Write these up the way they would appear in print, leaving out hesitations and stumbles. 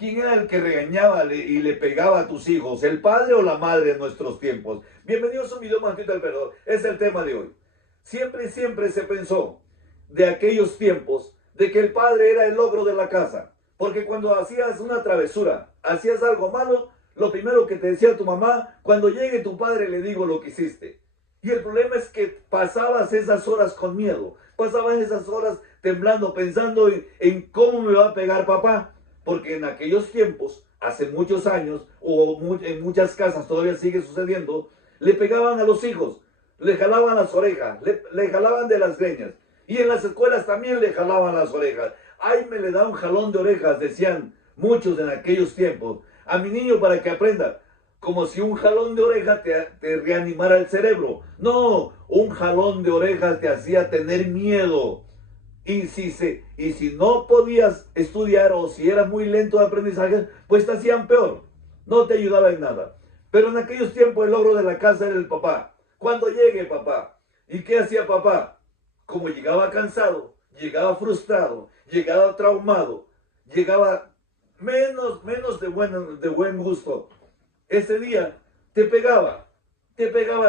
¿Quién era el que regañaba y le pegaba a tus hijos? ¿El padre o la madre en nuestros tiempos? Bienvenidos a un video más del perdón. Es el tema de hoy. Siempre se pensó de aquellos tiempos de que el padre era el logro de la casa. Porque cuando hacías una travesura, hacías algo malo, lo primero que te decía tu mamá, cuando llegue tu padre le digo lo que hiciste. Y el problema es que pasabas esas horas con miedo, pasabas esas horas temblando, pensando en cómo me va a pegar papá. Porque en aquellos tiempos, hace muchos años, o en muchas casas todavía sigue sucediendo, le pegaban a los hijos, le jalaban las orejas, le jalaban de las greñas. Y en las escuelas también le jalaban las orejas. Ay, me le da un jalón de orejas, decían muchos en aquellos tiempos, a mi niño para que aprenda. Como si un jalón de orejas te reanimara el cerebro. No, un jalón de orejas te hacía tener miedo. Y si no podías estudiar o si era muy lento de aprendizaje, pues te hacían peor. No te ayudaba en nada. Pero en aquellos tiempos el logro de la casa era el papá. Cuando llegue papá. ¿Y qué hacía papá? Como llegaba cansado, llegaba frustrado, llegaba traumado, llegaba menos de buen gusto. Ese día te pegaba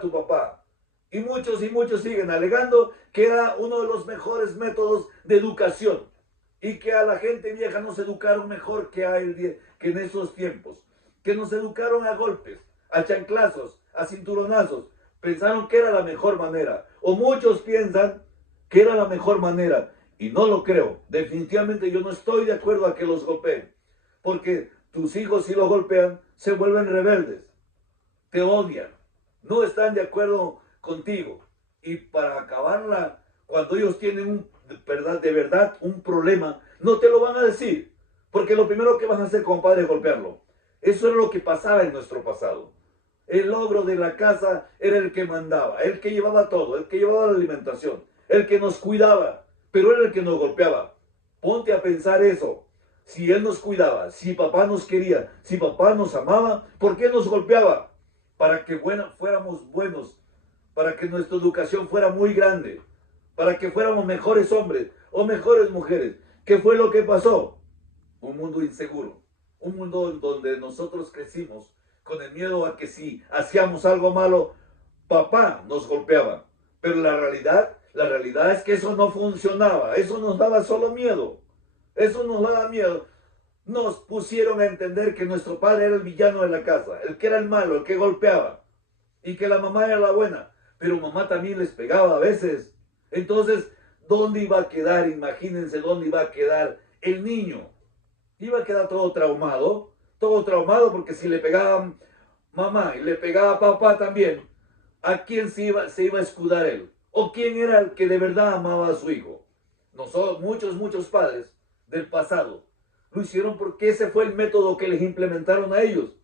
tu papá. Y muchos siguen alegando que era uno de los mejores métodos de educación y que a la gente vieja nos educaron mejor que en esos tiempos, que nos educaron a golpes, a chanclazos, a cinturonazos. Pensaron que era la mejor manera, o muchos piensan que era la mejor manera, y no lo creo. Definitivamente yo no estoy de acuerdo a que los golpeen, porque tus hijos si los golpean se vuelven rebeldes, te odian, no están de acuerdo contigo. Y para acabarla, cuando ellos tienen de verdad un problema, no te lo van a decir. Porque lo primero que van a hacer, compadre, es golpearlo. Eso es lo que pasaba en nuestro pasado. El logro de la casa era el que mandaba, el que llevaba todo, el que llevaba la alimentación, el que nos cuidaba, pero era el que nos golpeaba. Ponte a pensar eso. Si él nos cuidaba, si papá nos quería, si papá nos amaba, ¿por qué nos golpeaba? Para que fuéramos buenos, para que nuestra educación fuera muy grande, para que fuéramos mejores hombres o mejores mujeres. ¿Qué fue lo que pasó? Un mundo inseguro, un mundo donde nosotros crecimos con el miedo a que si hacíamos algo malo, papá nos golpeaba. Pero la realidad es que eso no funcionaba, eso nos daba solo miedo, eso nos daba miedo. Nos pusieron a entender que nuestro padre era el villano de la casa, el que era el malo, el que golpeaba, y que la mamá era la buena, pero mamá también les pegaba a veces. Entonces, ¿dónde iba a quedar? Imagínense dónde iba a quedar el niño. Iba a quedar todo traumado porque si le pegaban mamá y le pegaba papá también, ¿a quién se iba a escudar él? ¿O quién era el que de verdad amaba a su hijo? Nosotros, muchos padres del pasado lo hicieron porque ese fue el método que les implementaron a ellos.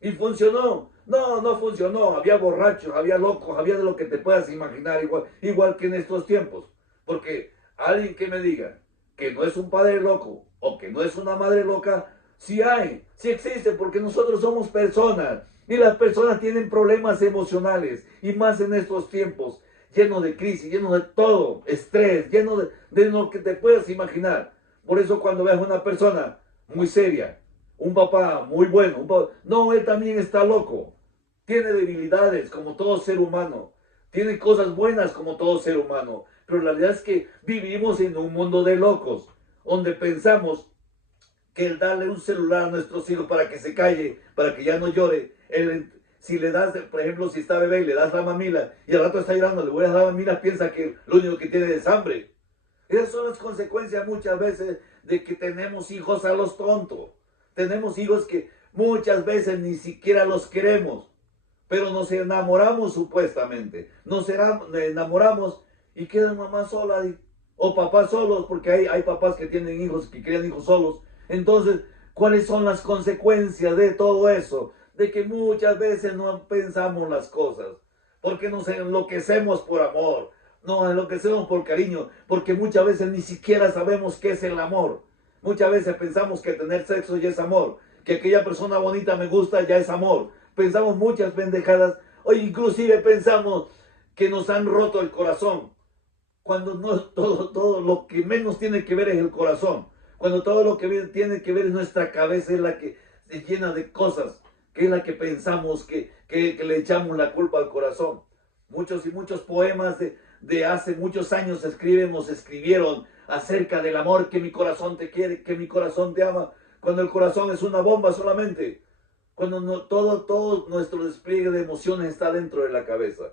Y funcionó. No, no funcionó. Había borrachos, había locos, había de lo que te puedas imaginar, igual que en estos tiempos. Porque alguien que me diga que no es un padre loco o que no es una madre loca, sí hay, sí existe, porque nosotros somos personas. Y las personas tienen problemas emocionales. Y más en estos tiempos, lleno de crisis, lleno de todo, estrés, lleno de lo que te puedas imaginar. Por eso cuando veas una persona muy seria, un papá muy bueno, no, él también está loco. Tiene debilidades como todo ser humano. Tiene cosas buenas como todo ser humano. Pero la realidad es que vivimos en un mundo de locos, donde pensamos que el darle un celular a nuestros hijos para que se calle, para que ya no llore, si le das, por ejemplo, si está bebé y le das la mamila y al rato está llorando, le voy a dar la mamila, piensa que lo único que tiene es hambre. Esas son las consecuencias muchas veces de que tenemos hijos a los tontos. Tenemos hijos que muchas veces ni siquiera los queremos, pero nos enamoramos supuestamente. Nos enamoramos y queda mamá sola o papá solos, porque hay papás que tienen hijos, que crían hijos solos. Entonces, ¿cuáles son las consecuencias de todo eso? De que muchas veces no pensamos las cosas, porque nos enloquecemos por amor, nos enloquecemos por cariño, porque muchas veces ni siquiera sabemos qué es el amor. Muchas veces pensamos que tener sexo ya es amor, que aquella persona bonita me gusta ya es amor. Pensamos muchas pendejadas, o inclusive pensamos que nos han roto el corazón, cuando no todo lo que menos tiene que ver es el corazón. Cuando todo lo que tiene que ver en nuestra cabeza es la que se llena de cosas, que es la que pensamos, que le echamos la culpa al corazón. Muchos y muchos poemas de hace muchos años escribieron acerca del amor, que mi corazón te quiere, que mi corazón te ama, cuando el corazón es una bomba solamente, cuando todo nuestro despliegue de emociones está dentro de la cabeza.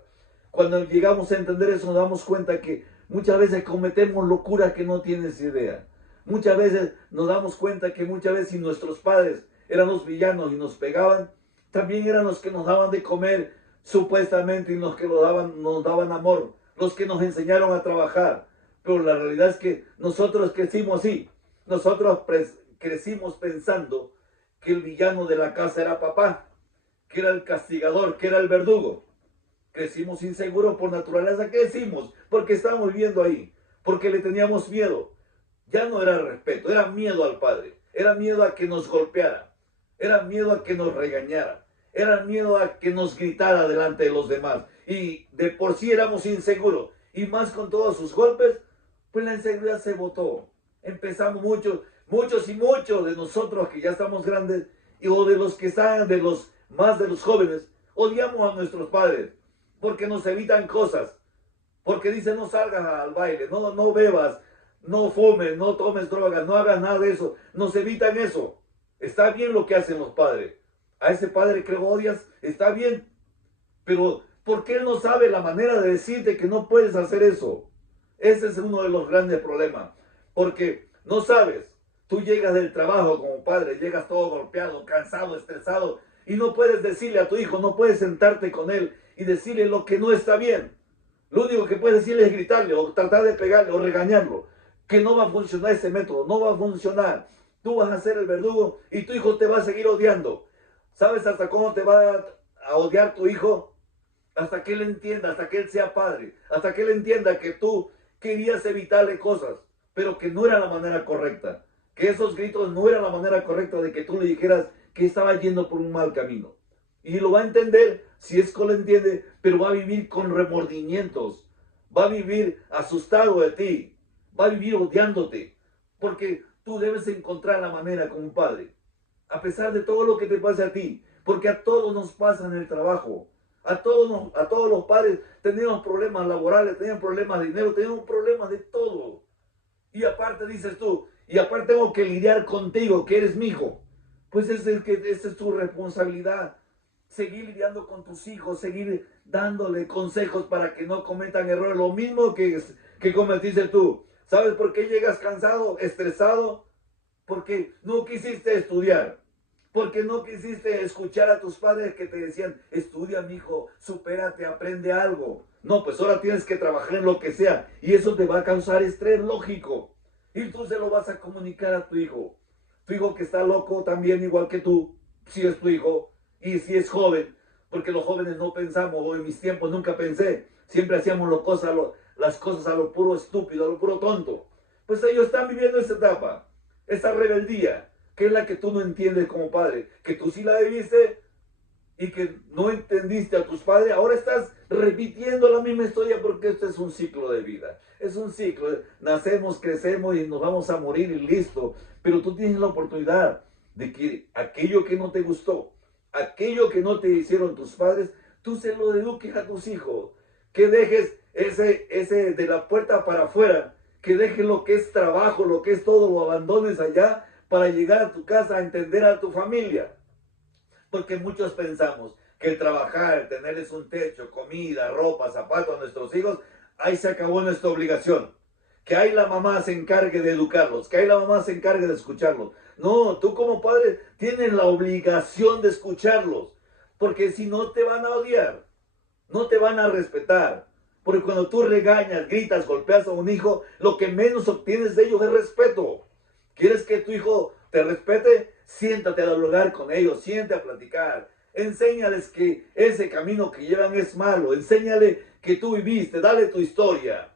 Cuando llegamos a entender eso, nos damos cuenta que muchas veces cometemos locuras que no tienes idea. Muchas veces nos damos cuenta que muchas veces si nuestros padres eran los villanos y nos pegaban, también eran los que nos daban de comer supuestamente y los que nos daban amor, los que nos enseñaron a trabajar. Pero la realidad es que nosotros crecimos así. Nosotros crecimos pensando que el villano de la casa era papá, que era el castigador, que era el verdugo. Crecimos inseguros por naturaleza. Crecimos porque estábamos viviendo ahí, porque le teníamos miedo. Ya no era respeto, era miedo al padre, era miedo a que nos golpeara, era miedo a que nos regañara, era miedo a que nos gritara delante de los demás. Y de por sí éramos inseguros, y más con todos sus golpes, pues la inseguridad se botó. Empezamos muchos de nosotros que ya estamos grandes, o de los que están, de los jóvenes, odiamos a nuestros padres, porque nos evitan cosas, porque dicen no salgas al baile, no bebas, no fumes, no tomes drogas, no hagas nada de eso. Nos evitan eso. Está bien lo que hacen los padres. A ese padre que odias, está bien. Pero, ¿por qué él no sabe la manera de decirte que no puedes hacer eso? Ese es uno de los grandes problemas. Porque no sabes. Tú llegas del trabajo como padre, llegas todo golpeado, cansado, estresado, y no puedes decirle a tu hijo, no puedes sentarte con él y decirle lo que no está bien. Lo único que puedes decirle es gritarle, o tratar de pegarle, o regañarlo. Que no va a funcionar ese método, no va a funcionar. Tú vas a ser el verdugo y tu hijo te va a seguir odiando. ¿Sabes hasta cómo te va a odiar tu hijo? Hasta que él entienda, hasta que él sea padre, hasta que él entienda que tú querías evitarle cosas, pero que no era la manera correcta. Que esos gritos no eran la manera correcta de que tú le dijeras que estaba yendo por un mal camino. Y lo va a entender, si es que lo entiende, pero va a vivir con remordimientos. Va a vivir asustado de ti. Va a vivir odiándote, porque tú debes encontrar la manera como padre, a pesar de todo lo que te pase a ti, porque a todos nos pasa en el trabajo, a todos los padres tenemos problemas laborales, tenemos problemas de dinero, tenemos problemas de todo, y aparte dices tú, y aparte tengo que lidiar contigo, que eres mi hijo, pues esa es tu responsabilidad, seguir lidiando con tus hijos, seguir dándole consejos para que no cometan errores, lo mismo que cometiste tú. ¿Sabes por qué llegas cansado, estresado? Porque no quisiste estudiar. Porque no quisiste escuchar a tus padres que te decían, estudia, mijo, supérate, aprende algo. No, pues ahora tienes que trabajar en lo que sea. Y eso te va a causar estrés, lógico. Y tú se lo vas a comunicar a tu hijo. Tu hijo que está loco también, igual que tú, si es tu hijo, y si es joven. Porque los jóvenes no pensamos, o en mis tiempos nunca pensé. Siempre hacíamos las cosas a lo puro estúpido, a lo puro tonto. Pues ellos están viviendo esa etapa, esa rebeldía, que es la que tú no entiendes como padre, que tú sí la viviste y que no entendiste a tus padres. Ahora estás repitiendo la misma historia porque esto es un ciclo de vida. Es un ciclo, nacemos, crecemos y nos vamos a morir y listo. Pero tú tienes la oportunidad de que aquello que no te gustó, aquello que no te hicieron tus padres, tú se lo eduques a tus hijos, que dejes ese de la puerta para afuera, que dejes lo que es trabajo, lo que es todo, lo abandones allá para llegar a tu casa a entender a tu familia. Porque muchos pensamos que el trabajar, el tenerles un techo, comida, ropa, zapatos a nuestros hijos, ahí se acabó nuestra obligación. Que ahí la mamá se encargue de educarlos, que ahí la mamá se encargue de escucharlos. No, tú como padre tienes la obligación de escucharlos, porque si no te van a odiar, no te van a respetar. Porque cuando tú regañas, gritas, golpeas a un hijo, lo que menos obtienes de ellos es respeto. ¿Quieres que tu hijo te respete? Siéntate a dialogar con ellos, siéntate a platicar. Enséñales que ese camino que llevan es malo. Enséñale que tú viviste, dale tu historia.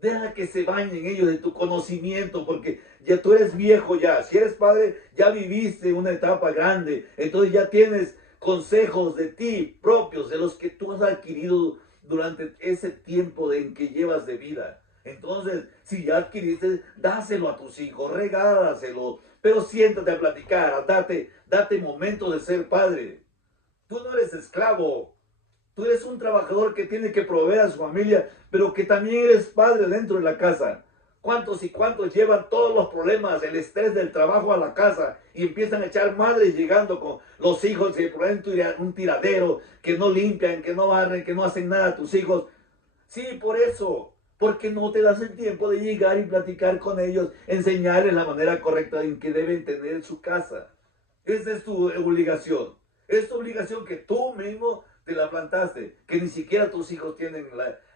Deja que se bañen ellos de tu conocimiento, porque ya tú eres viejo ya. Si eres padre, ya viviste una etapa grande. Entonces ya tienes consejos de ti propios, de los que tú has adquirido durante ese tiempo en que llevas de vida. Entonces, si ya adquiriste, dáselo a tus hijos, regálaselo, pero siéntate a platicar, date momento de ser padre. Tú no eres esclavo, tú eres un trabajador que tiene que proveer a su familia, pero que también eres padre dentro de la casa. ¿Cuántos y cuántos llevan todos los problemas, el estrés del trabajo a la casa y empiezan a echar madres llegando con los hijos y por un tiradero, que no limpian, que no barren, que no hacen nada a tus hijos? Sí, por eso, porque no te das el tiempo de llegar y platicar con ellos, enseñarles la manera correcta en que deben tener su casa. Esa es tu obligación. Es tu obligación que tú mismo te la plantaste, que ni siquiera tus hijos tienen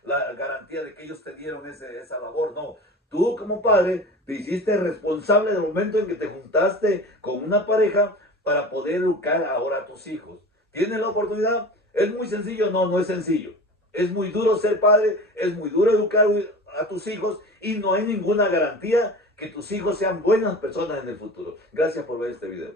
la garantía de que ellos te dieron esa labor. No, tú como padre te hiciste responsable del momento en que te juntaste con una pareja para poder educar ahora a tus hijos. ¿Tienes la oportunidad? ¿Es muy sencillo? No, no es sencillo. Es muy duro ser padre, es muy duro educar a tus hijos y no hay ninguna garantía que tus hijos sean buenas personas en el futuro. Gracias por ver este video.